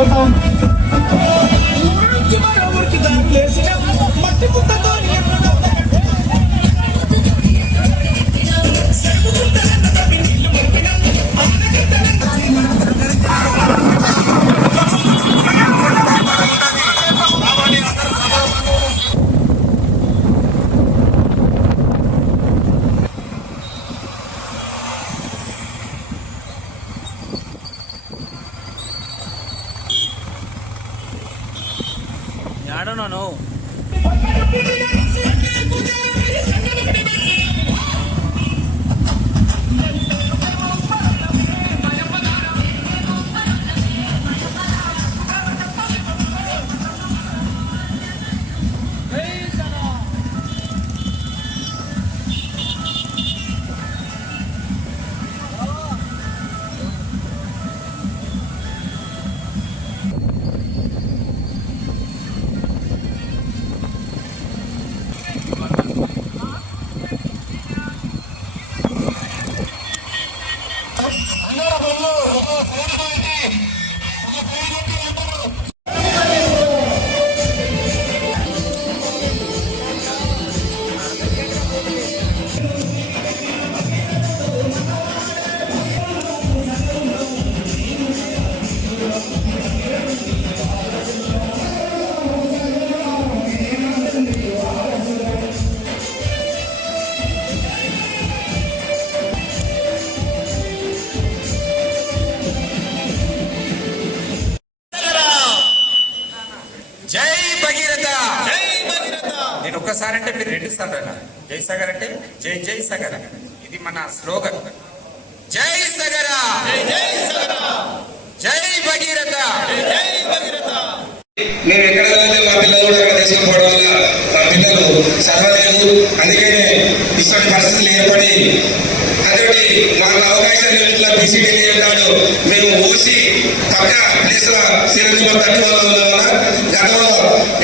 కోసం మట్టి పుట్టతో సార్లు అన్నారు. జై సాగర్ అంటే జై జై సగర. ఇది మన స్లోగన్. జై సగర. జై సగర. జై భగీరథ. జై భగీరథ. మేము ఎక్కడ వెళ్తే మా పిల్లలు కూడా అక్కడ తీసుకుపోవడం వల్ల మా పిల్లలు చదవలేదు అందుకనే ఇష్టం పరిస్థితులు ఏర్పడి అటువంటి మాకు అవకాశాలు ఇంట్లో బీసీడీ అంటాడు మేము ఓసి పక్క ప్లేస్ సిరంజీవ తట్టి వాళ్ళ వల్ల గతంలో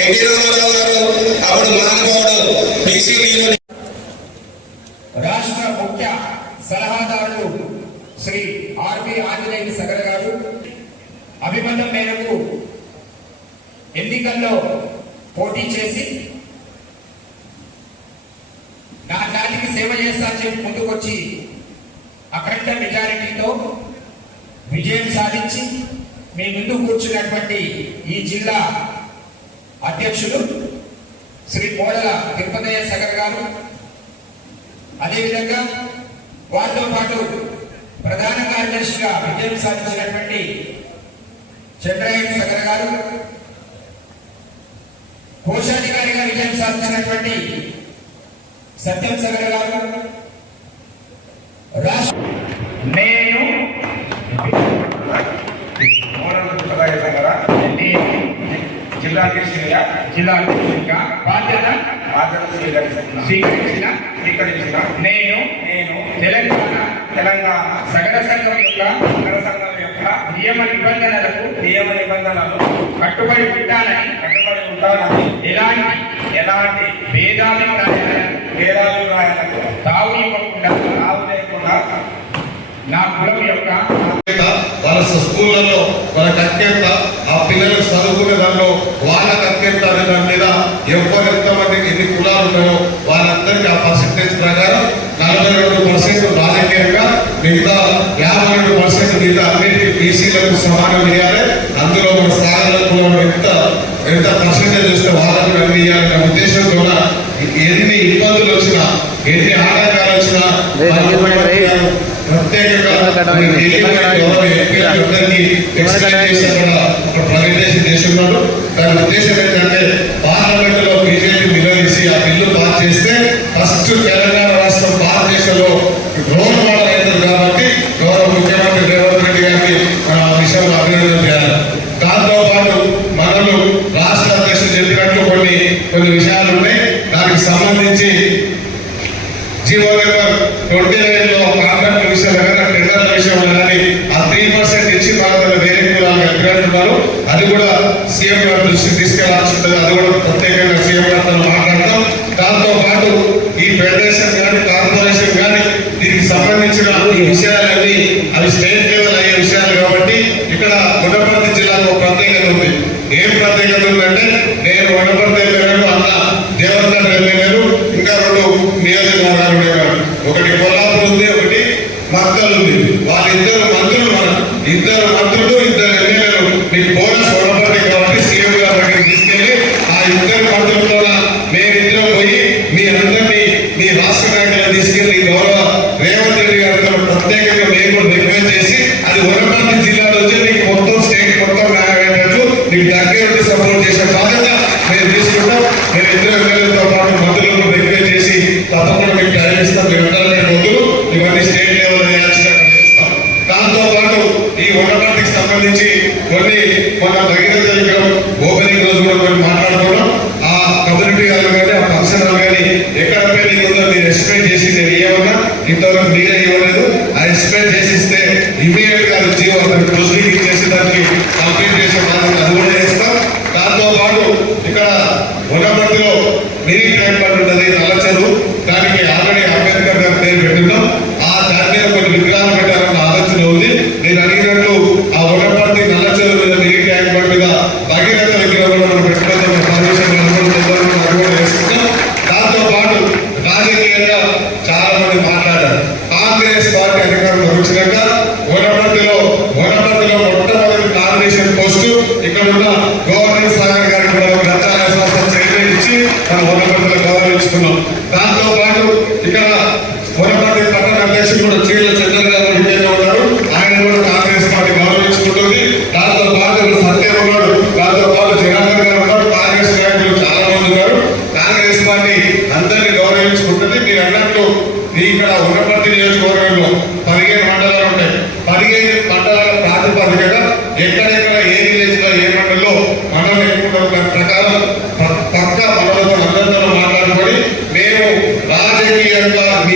ఎన్టీ రామారావు గారు అప్పుడు మహానుభావుడు బీసీడీ రాష్ట్ర ముఖ్య సలహాదారులు శ్రీ ఆర్పి ఆంజనేయ సగర్ గారు అభిమతం మేరకు ఎన్నికల్లో పోటీ చేసి నా జాతికి సేవ చేస్తా అని చెప్పి ముందుకొచ్చి అఖండ మెజారిటీతో విజయం సాధించి మీ ముందు కూర్చున్నటువంటి ఈ జిల్లా అధ్యక్షులు శ్రీ కోడల తిరుపతయ్య సగర్ గారు అదేవిధంగా వారితో పాటు ప్రధాన కార్యదర్శిగా విజయం సాధించినటువంటి చంద్రయ్య సగర్ గారు కోశాధికారిగా విజయం సాధించినటువంటి సత్యం సగర్ గారు రాష్ట్ర నేను జిల్లా అధ్యక్షుడిగా జిల్లా అధ్యక్షుడిగా బాధ్యత బాధ్యత స్వీకరించిన స్వీకరించిన నేను నేను తెలంగాణ తెలంగాణ సగర సంఘం యొక్క నగర సంఘం యొక్క నియమ నిబంధనలకు నియమ నిబంధనలు కట్టుబడి ఉంటానని కట్టుబడి ఉంటానని ఎలాంటి ఎలాంటి భేదాలు భేదాలు భేదాభిప్రాయాలకు తావు ఇవ్వకుండా తావు లేకుండా నా కులం యొక్క వాళ్ళ స్కూళ్ళలో వాళ్ళకి అత్యంత ఆ పిల్లలు చదువుకునే దానిలో వాళ్ళకి అత్యంత అనే దాని మీద ఎవరు ఎంతమంది ఎన్ని కులాలు ఉన్నాయో వాళ్ళందరికీ ఆ పర్సంటేజ్ ప్రకారం నలభై రెండు పర్సెంట్ రాజకీయంగా మిగతా యాభై రెండు పర్సెంట్ మిగతా అన్ని బీసీలకు సమానం ఇవ్వాలి అందులో మన కులంలో ఎంత ఎంత పర్సెంటేజ్ వస్తే వాళ్ళకి అన్ని ఇవ్వాలనే ఉద్దేశంతో ఎన్ని ఇబ్బందులు వచ్చినా ఎన్ని ఆటంకాలు వచ్చినా ప్రత్యేకంగా ప్రజెంటేషన్ చేస్తున్నాడు దాని ఉద్దేశం ఏంటంటే పార్లమెంట్లో బీజేపీ నిలదీసి ఆ బిల్లు పాస్ చేస్తే ఫస్ట్ తెలంగాణ రాష్ట్రం భారతదేశంలో రోల్ మనం ఆ చేయాలి దాంతో పాటు మనలు రాష్ట్ర అధ్యక్షులు చెప్పినట్లు కొన్ని కొన్ని విషయాలు ఉన్నాయి. దానికి సంబంధించి జీవో నెంబర్ ట్వంటీ నైన్లో కాంట్రాక్ట్ విషయంలో కానీ టెండర్ల విషయంలో కానీ ఆ త్రీ పర్సెంట్ ఇచ్చి భారతీయ వేరే కులాలు ఎక్కడంటున్నారు అది కూడా సీఎం గారి దృష్టికి తీసుకెళ్ళాల్సి ఉంటుంది. అది కూడా ప్రత్యేకంగా సీఎం గారితో మాట్లాడతాం. దాంతో పాటు ఈ ఫెడరేషన్ కానీ కార్పొరేషన్ కానీ దీనికి సంబంధించిన ఈ విషయాలన్నీ అవి జరుగుతుందంటే నేను వనపర్తి పేరు అంత అగ్ని సపోర్ట్ చేసే బాధ్యత మేము తీసుకుంటాం మేము ఇద్దరు ఇక్కడ మునపర్తిలో మినీ ట్యాంక్ బండ్ ఉంటుంది. నల్లచెరువు తన వనపడతలు గౌరవించుకున్నాం. దాంతోపాటు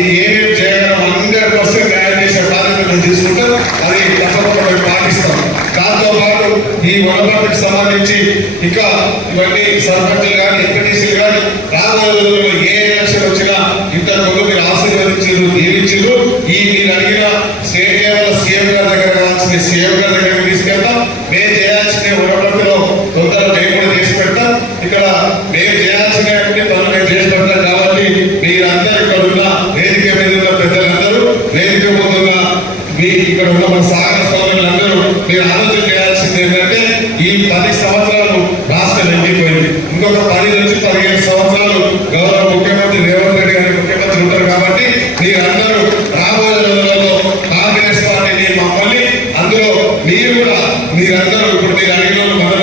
ఏమేమి చేయాలో హండ్రెడ్ తయారు చేసే బాధ్యత మేము తీసుకుంటాం. అది తప్పకుండా మేము పాటిస్తాం. దాంతో ఈ సంబంధించి ఇంకా ఇవన్నీ సర్పంచులు కానీ ఎంపీటీసీలు కానీ ಗಾಡಿಗಳು ಬರಲ್ಲ